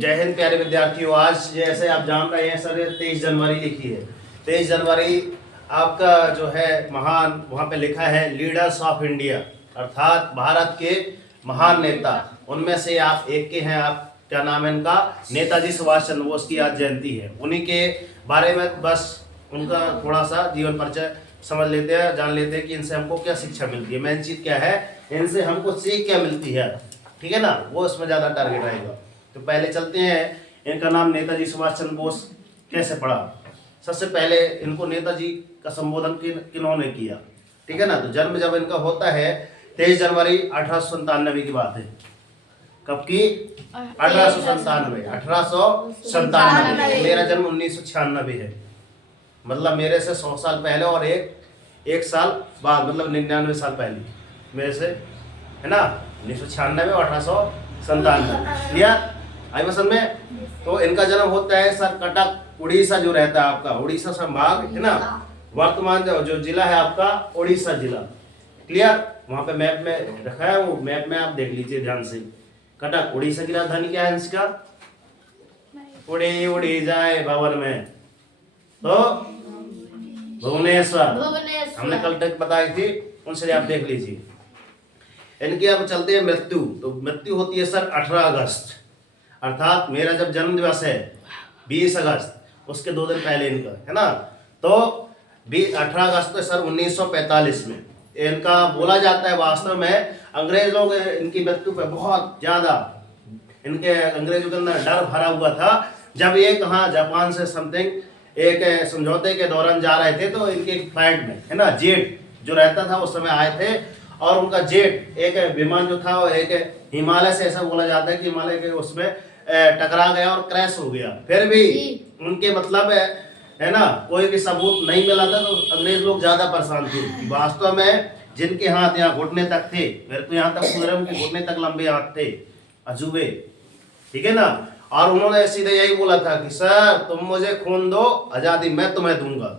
जय हिंद प्यारे विद्यार्थियों। आज जैसे आप जान रहे हैं सर 23 जनवरी लिखी है। 23 जनवरी आपका जो है महान, वहाँ पे लिखा है लीडर्स ऑफ इंडिया, अर्थात भारत के महान नेता। उनमें से आप एक के हैं, आप क्या नाम है इनका, नेताजी सुभाष चंद्र बोस की आज जयंती है। उन्हीं के बारे में बस उनका थोड़ा सा जीवन परिचय समझ लेते हैं, जान लेते हैं कि इनसे हमको क्या शिक्षा मिलती है। मेन चीज़ क्या है, इनसे हमको सीख क्या मिलती है, ठीक है ना, वो इसमें ज़्यादा टारगेट रहेगा। तो पहले चलते हैं, इनका नाम नेताजी सुभाष चंद्र बोस कैसे पड़ा। सबसे पहले इनको नेताजी का संबोधन किन्होंने किया, ठीक है ना। तो जन्म जब इनका होता है 23 जनवरी 1897 की बात है। कब की? 1897। मेरा जन्म 1996 है, मतलब मेरे से 100 साल पहले और एक साल बाद, मतलब 99 साल पहले मेरे से, है ना। 1996 और 1897 क्लियर आई बसन में। तो इनका जन्म होता है सर कटक, उड़ीसा जो रहता है आपका, उड़ीसा संभाग है ना। वर्तमान जो जिला है आपका उड़ीसा जिला, क्लियर। वहां पे मैप में रखा है, वो मैप में आप देख लीजिए ध्यान से। कटक उड़ीसा की राजधानी क्या है इसका? उड़ी उड़ी जाए भवन में तो भुवनेश्वर। हमने कल तक बताई थी, उनसे आप देख लीजिए। इनकी अब चलते हैं मृत्यु। तो मृत्यु होती है सर 18 अगस्त, अर्थात मेरा जब जन्म दिवस है 20 अगस्त, उसके 2 दिन पहले इनका, है ना। तो 18 अगस्त सर 1945 में इनका बोला जाता है। वास्तव में अंग्रेज लोग इनकी मृत्यु पे बहुत ज़्यादा, इनके अंग्रेजों के अंदर डर भरा हुआ था। जब ये कहाँ जापान से समथिंग एक समझौते के दौरान जा रहे थे, तो इनके फ्लाइट में, है ना, जेट जो रहता था उस समय आए थे, और उनका जेट एक विमान जो था वो एक हिमालय से, ऐसा बोला जाता है कि हिमालय के उसमें टकरा गया और क्रैश हो गया। फिर भी उनके मतलब है ना कोई भी सबूत नहीं मिला था। तो अंग्रेज लोग ज्यादा परेशान थे कि वास्तव में जिनके हाथ यहाँ घुटने तक थे, मेरे तो यहाँ तक पूरे उनके घुटने तक लंबे हाथ थे, अजूबे, ठीक है ना। और उन्होंने सीधे यही बोला था कि सर तुम मुझे खून दो, आजादी मैं तुम्हें दूंगा।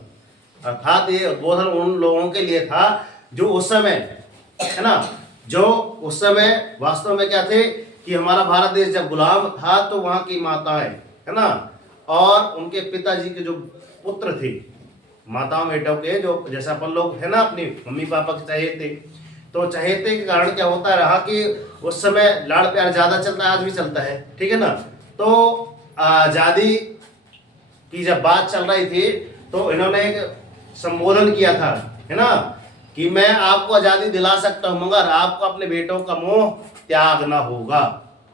अर्थात ये उद्बोधन उन लोगों के लिए था जो उस समय, है ना, जो उस समय वास्तव में क्या थे कि हमारा भारत देश जब गुलाम था, तो वहाँ की माताएं, है ना, और उनके पिताजी के जो पुत्र थे, माताओं बेटों के, जो जैसा अपन लोग है ना अपनी मम्मी पापा के चहेते, तो चहेते के कारण क्या होता रहा कि उस समय लाड़ प्यार ज्यादा चलता है, आज भी चलता है, ठीक है ना। तो आजादी की जब बात चल रही थी, तो इन्होंने एक संबोधन किया था, है ना, कि मैं आपको आजादी दिला सकता हूं, मगर आपको अपने बेटों का मोह त्यागना होगा।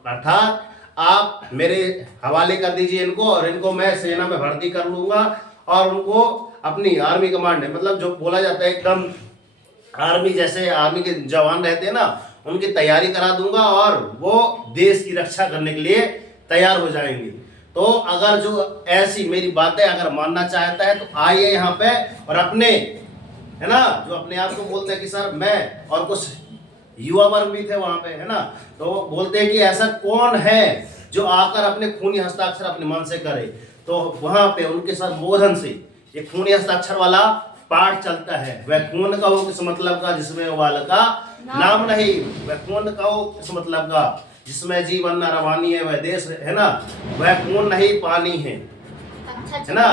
अर्थात आप मेरे हवाले कर दीजिए इनको, और इनको मैं सेना में भर्ती कर लूंगा, और उनको अपनी आर्मी कमांड है, मतलब जो बोला जाता है एकदम आर्मी जैसे आर्मी के जवान रहते हैं ना, उनकी तैयारी करा दूंगा, और वो देश की रक्षा करने के लिए तैयार हो जाएंगे। तो अगर जो ऐसी मेरी बातें अगर मानना चाहता है तो आइए यहाँ पे, और अपने, है ना, जो अपने आप को बोलते हैं कि सर मैं, और कुछ युवा वर्ग भी थे वहां पे, है ना, तो बोलते हैं कि ऐसा कौन है जो आकर अपने खूनी हस्ताक्षर अपने मन से करे। तो वहां पे उनके साथ बोधन से ये खूनी हस्ताक्षर वाला पाठ चलता है। वह खून का हो किस मतलब का जिसमें वाल का नाम नहीं, वह खून का हो किस मतलब का जिसमें जीवन न रवानी है, वह देश है ना, वह खून नहीं पानी है, है ना,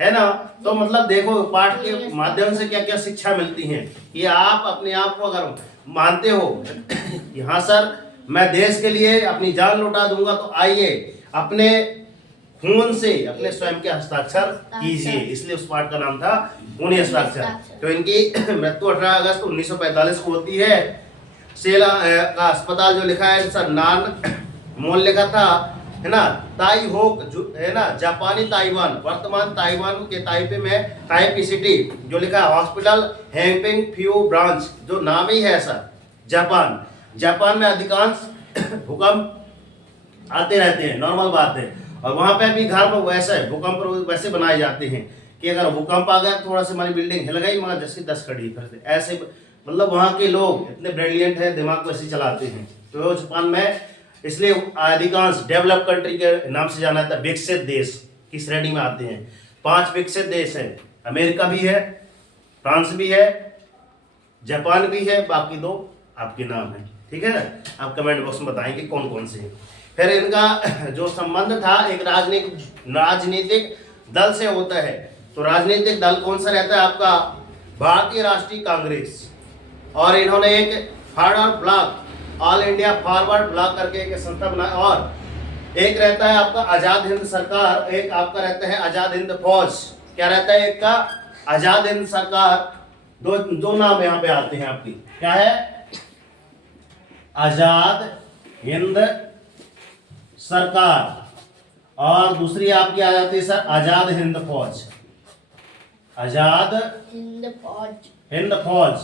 है ना। तो मतलब देखो पाठ के माध्यम से क्या क्या शिक्षा मिलती है कि आप अपने आप को अगर मानते हो कि हाँ सर मैं देश के लिए अपनी जान लौटा दूंगा, तो आइए अपने खून से अपने स्वयं के हस्ताक्षर कीजिए। इसलिए उस पाठ का नाम था खूनी हस्ताक्षर। तो इनकी मृत्यु 18 अगस्त 1945 को होती है। सेला का अस्पताल जो लिखा है सर नान मोल लिखा था, है ना, ताई होक जो है ना, जापानी ताइवान, वर्तमान ताइवान के ताइपे में ताइपी सिटी जो लिखा है हॉस्पिटल हैंगपिंग फ्यू ब्रांच, जो नाम ही है सर जापान में अधिकांश भूकंप आते रहते हैं, नॉर्मल बात है। और वहां पे भी घर में वैसे भूकंप वैसे बनाए जाते हैं कि अगर भूकंप आ गया थोड़ा सा हमारी बिल्डिंग हिल गई, मगर 10 की 10 खड़ी, फिर से ऐसे, मतलब वहाँ के लोग इतने ब्रिलियंट हैं, दिमाग को ऐसे चलाते हैं। तो जापान में इसलिए अधिकांश डेवलप कंट्री के नाम से जाना जाता है, विकसित देश की श्रेणी में आते हैं। 5 विकसित देश हैं, अमेरिका भी है, फ्रांस भी है, जापान भी है, बाकी 2 आपके नाम है, ठीक है। आप कमेंट बॉक्स में बताएंगे कौन कौन से हैं। फिर इनका जो संबंध था एक राजनीतिक दल से होता है। तो राजनीतिक दल कौन सा रहता है आपका? भारतीय राष्ट्रीय कांग्रेस। और इन्होंने एक forward block, all India forward block करके एक संस्था बनाया। और एक रहता है आपका आजाद हिंद सरकार, एक आपका रहता है आजाद हिंद फौज। क्या रहता है एक का? आजाद हिंद सरकार। दो नाम यहाँ पे आते हैं आपकी, क्या है? आजाद हिंद सरकार, और दूसरी आपकी आ जाती है सर आजाद हिंद फौज। आजाद हिंद फौज।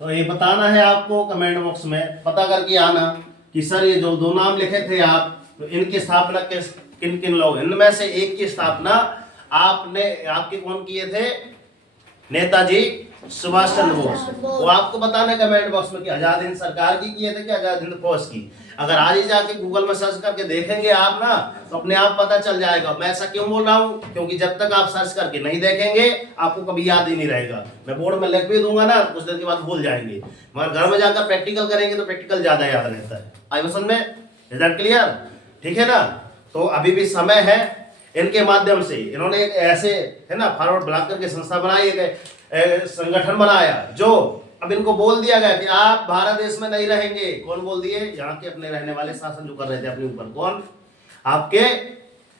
तो ये बताना है आपको कमेंट बॉक्स में, पता करके आना कि सर ये जो दो नाम लिखे थे आप, तो इनकी स्थापना किन किन लोग? इनमें से एक की स्थापना आपके कौन किए थे? नेताजी सुभाष चंद्र बोस। वो आपको बताना कमेंट बॉक्स में कि आजाद हिंद सरकार की किए थे कि आजाद हिंद फौज की। अगर आज ही जाके गूगल में सर्च करके देखेंगे आप ना, तो अपने आप पता चल जाएगा। मैं ऐसा क्यों बोल रहा हूँ? क्योंकि जब तक आप सर्च करके नहीं देखेंगे आपको कभी याद ही नहीं रहेगा। मैं बोर्ड में लिख भी दूंगा ना, कुछ देर के बाद भूल जाएंगे, मगर घर में जाकर प्रैक्टिकल करेंगे तो प्रैक्टिकल ज्यादा याद रहता है। आई समझ में? Is that clear? ठीक है ना? तो अभी भी समय है। इनके माध्यम से इन्होंने एक ऐसे है ना फॉरवर्ड ब्लॉक करके संस्था बनाई, एक संगठन बनाया, जो अब इनको बोल दिया गया कि आप भारत देश में नहीं रहेंगे। कौन बोल दिए? यहाँ के अपने रहने वाले शासन जो कर रहे थे अपने ऊपर, कौन? आपके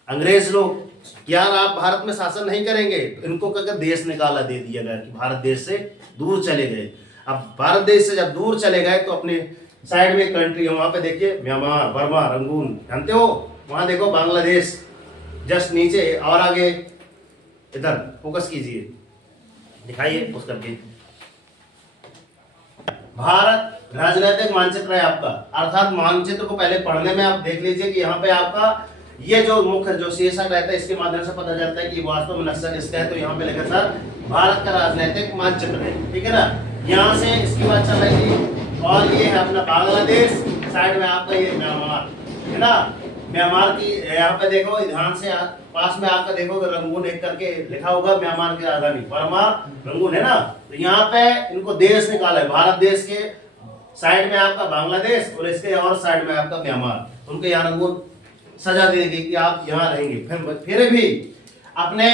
अंग्रेज लोग। क्या आप भारत में शासन नहीं करेंगे? तो इनको क्या देश निकाला दे दिया गया कि भारत देश से दूर चले गए। अब भारत देश से जब दूर चले गए तो अपने साइड में कंट्री है, वहां पे देखिए म्यांमार, बर्मा, रंगून, जानते हो? वहां देखो बांग्लादेश जस्ट नीचे, और आगे इधर फोकस कीजिए, दिखाइए पुश करके। भारत राजनीतिक मानचित्र है आपका, अर्थात मानचित्र को पहले पढ़ने में आप देख लीजिए कि यहाँ पे आपका ये जो मुख्य जो शीर्षक रहता है इसके माध्यम से पता चलता है कि वास्तव में नक्शा किसका है। तो यहाँ पे लिखा सर भारत का राजनीतिक मानचित्र है, ठीक है ना? यहाँ से इसकी बात चल रही थी। और ये है अपना बांग्लादेश, साइड में आपका ये म्यांमार है ना। म्यांमार की यहाँ पे देखो ध्यान से, पास में आपका देखोगे रंगून एक करके लिखा होगा, म्यांमार की राजधानी बर्मा, रंगून है ना। तो यहाँ पे इनको देश निकाला है, भारत देश के साइड में आपका बांग्लादेश और इसके और साइड में आपका म्यांमार। उनको यहाँ रंगून सजा देगी कि आप यहाँ रहेंगे। फिर भी अपने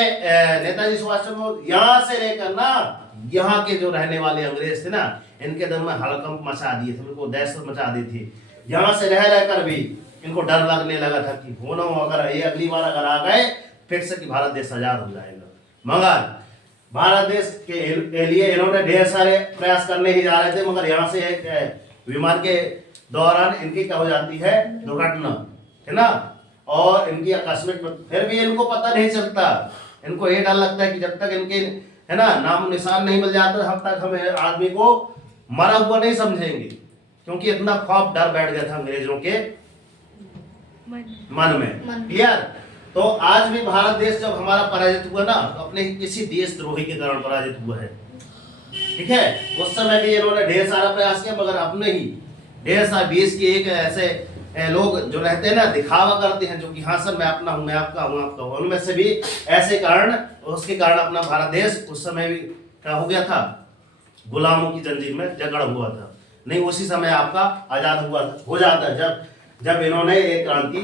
नेताजी सुभाष चंद्र बोस यहाँ से लेकर ना यहाँ के जो रहने वाले अंग्रेज थे ना, इनके दिल में हड़कंप मचा दिए थे, उनको दहशत मचा दी थी। यहाँ से रह रहकर भी इनको डर लगने लगा था कि हो ना हो अगर ये अगली बार अगर आ गए फिर से कि भारत देश आजाद हो जाएगा। मगर भारत देश के लिए इन्होंने ढेर सारे प्रयास करने ही जा रहे थे, मगर यहाँ से एक विमान के दौरान इनकी क्या हो जाती है? दुर्घटना है ना। और इनकी आकस्मिक, फिर भी इनको पता नहीं चलता। इनको ये डर लगता है कि जब तक इनके है ना नाम निशान नहीं मिल जाता तब तक हमें आदमी को मरा हुआ नहीं समझेंगे, क्योंकि इतना खौफ डर बैठ गया था अंग्रेजों के मन में। क्लियर? तो आज भी भारत देश जब हमारा पराजित हुआ ना, तो अपने किसी देशद्रोही के कारण पराजित हुआ है, ठीक है? उस समय भी इन्होंने ढेर सारा प्रयास किया, मगर अपने ही ढेर सारे 20 के एक ऐसे लोग जो रहते हैं ना, दिखावा करते हैं, जो कि हाँ सर मैं अपना हूं, मैं आपका हूं, आपका हूं, उनमें से भी ऐसे कारण, उसके कारण अपना भारत देश उस समय भी क्या हो गया था? गुलामों की जंजीर में जकड़ हुआ था। नहीं उसी समय आपका आजाद हुआ था, हो जाता है जब इन्होंने एक क्रांति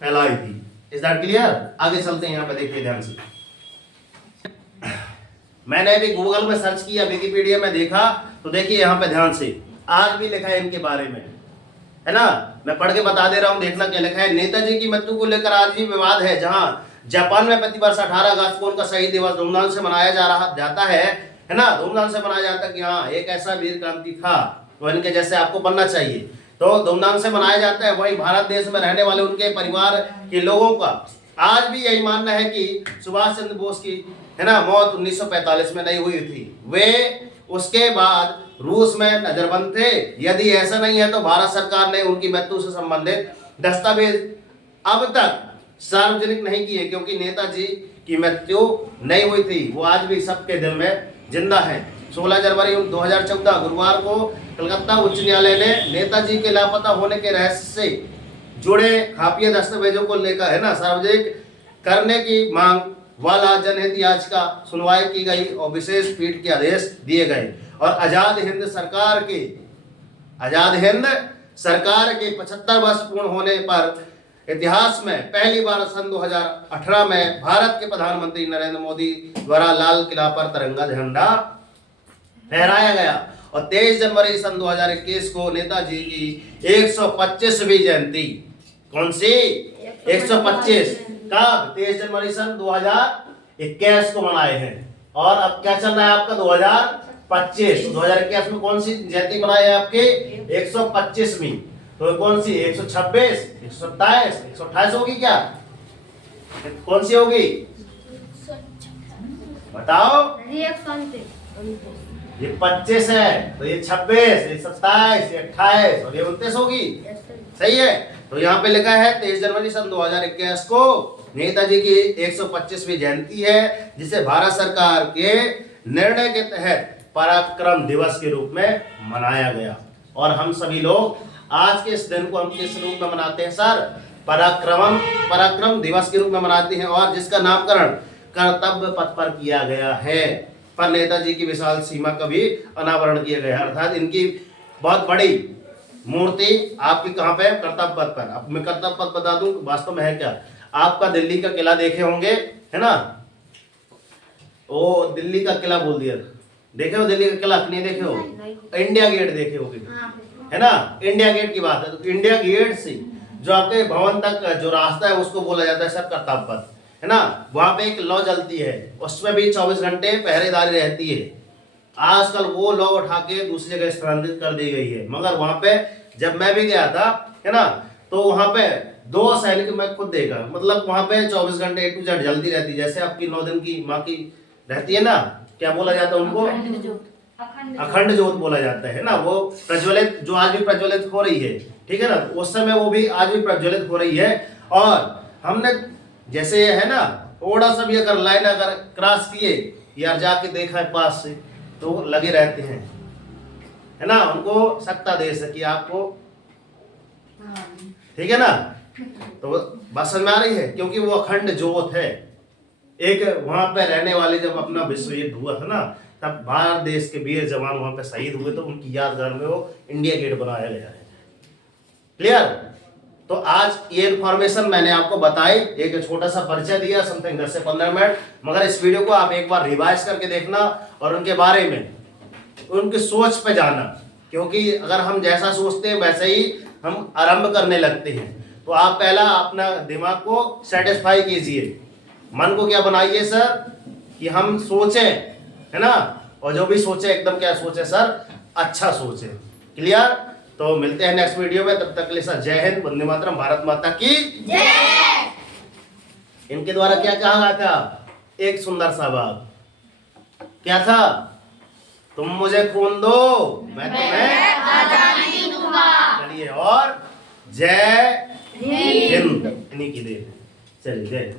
फैलाई थी। Is that clear? आगे चलते हैं, यहाँ पे देखिए ध्यान से। मैंने भी गूगल में सर्च किया, विकिपीडिया में देखा, तो देखिए यहाँ पे ध्यान से आज भी लिखा है इनके बारे में, है ना। मैं पढ़ के बता दे रहा हूँ, देखना क्या लिखा है। नेताजी की मृत्यु को लेकर आज भी विवाद है। जहां जापान में प्रतिवर्ष 18 अगस्त को उनका शहीद दिवस धूमधाम से मनाया जाता है ना, धूमधाम से मनाया जाता है कि हाँ एक ऐसा वीर क्रांति था, तो इनके जैसे आपको बनना चाहिए, तो धूमधाम से मनाया जाता है। वही भारत देश में रहने वाले उनके परिवार के लोगों का आज भी यही मानना है कि सुभाष चंद्र बोस की है ना मौत 1945 में नहीं हुई थी। वे उसके बाद रूस में नजरबंद थे। यदि ऐसा नहीं है तो भारत सरकार ने उनकी मृत्यु से संबंधित दस्तावेज अब तक सार्वजनिक नहीं किए, क्योंकि नेताजी की मृत्यु नहीं हुई थी, वो आज भी सबके दिल में जिंदा है। 16 जनवरी 2014 गुरुवार को कलकत्ता उच्च न्यायालय ने नेताजी के लापता होने के रहस्य से जुड़े खुफिया दस्तावेजों को लेकर है ना सार्वजनिक करने की मांग वाला जनहित याचिका सुनवाई की गई और विशेष पीठ के आदेश दिए गए। और आजाद हिंद सरकार के 75 वर्ष पूर्ण होने पर इतिहास में पहली बार सन 2018 में भारत के प्रधानमंत्री नरेंद्र मोदी द्वारा लाल किला पर तिरंगा झंडा फहराया गया। और 23 जनवरी सन 2021 को नेताजी की 125वीं जयंती, कौन सी 125, कब 23 जनवरी सन 2021 को मनाए हैं। और अब क्या चल रहा है आपका 2025, 2021 में कौन सी जयंती मनाई है आपके 125वीं, तो कौन सी 126, 127, 128 होगी क्या, कौन सी होगी बताओ। ये 25 है तो ये 26, ये 27, ये 28 और ये 29 होगी, सही है। तो यहाँ पे लिखा है 23 जनवरी सन 2021 को नेताजी की 125वीं जयंती है, जिसे भारत सरकार के निर्णय के तहत पराक्रम दिवस के रूप में मनाया गया। और हम सभी लोग आज के इस दिन को हम किस रूप में मनाते हैं सर, पराक्रम दिवस के रूप में मनाते हैं, और जिसका नामकरण कर्तव्य पथ पर किया गया है, पर नेताजी की विशाल सीमा का भी अनावरण किया गया, अर्थात इनकी बहुत बड़ी मूर्ति आपकी कहाँ पे, कर्तव्य पथ पर। अब मैं कर्तव्य पथ बता दूं वास्तव में है क्या, आपका दिल्ली का किला देखे होंगे, है ना, वो दिल्ली का किला बोल दिया, देखे हो दिल्ली का किला, नहीं देखे हो, इंडिया गेट देखे होगे, है ना, इंडिया गेट की बात है। तो इंडिया गेट से जो आपके भवन तक जो रास्ता है उसको बोला जाता है सर कर्तव्य पथ, है ना। वहां पे एक लौ जलती है, उसमें भी 24 घंटे पहरेदारी रहती है। आजकल वो लौ उठा के दूसरी जगह स्थानांतरित कर दी गई है, मगर वहां पे जब मैं भी गया था, है ना, तो वहां पे 2 सैनिक मैं खुद देखा, मतलब वहां पे 24 घंटे A to Z जलती रहती है, जैसे आपकी 9 दिन की माँ की रहती है ना, क्या बोला जाता है उनको, अखंड ज्योत बोला जाता है ना, वो प्रज्वलित, जो आज भी प्रज्वलित हो रही है, ठीक है ना, उस समय वो भी आज भी प्रज्वलित हो रही है। और हमने जैसे है ना, थोड़ा सा भी अगर लाइन अगर क्रॉस किए यार जाके देखा है पास से, तो लगे रहते हैं, है ना, उनको सत्ता दे सकी आपको, ठीक है ना। तो बात समझ में आ रही है, क्योंकि वो अखंड ज्योत है। एक वहां पे रहने वाले जब अपना विश्व युद्ध हुआ था ना, तब भारत देश के वीर जवान वहां पे शहीद हुए, तो उनकी यादगार में वो इंडिया गेट बनाया गया है। क्लियर। तो आज ये इन्फॉर्मेशन मैंने आपको बताई, एक छोटा सा परिचय दिया, समथिंग 10 से 15 मिनट, मगर इस वीडियो को आप एक बार रिवाइज करके देखना और उनके बारे में, उनकी सोच पे जाना, क्योंकि अगर हम जैसा सोचते हैं वैसे ही हम आरंभ करने लगते हैं। तो आप पहला अपना दिमाग को सेटिस्फाई कीजिए, मन को क्या बनाइए सर कि हम सोचें, है ना, और जो भी सोचे एकदम क्या सोचे सर, अच्छा सोचे। क्लियर। तो मिलते हैं नेक्स्ट वीडियो में, तब तक के लिए सर जय हिंद, वंदे मातरम, भारत माता की जय। इनके द्वारा क्या कहा गया था, एक सुंदर सा बात क्या था, तुम मुझे खून दो मैं तुम्हें आजादी दूंगा। चलिए, और जय हिंद, इन्हीं की देन। चलिए जय।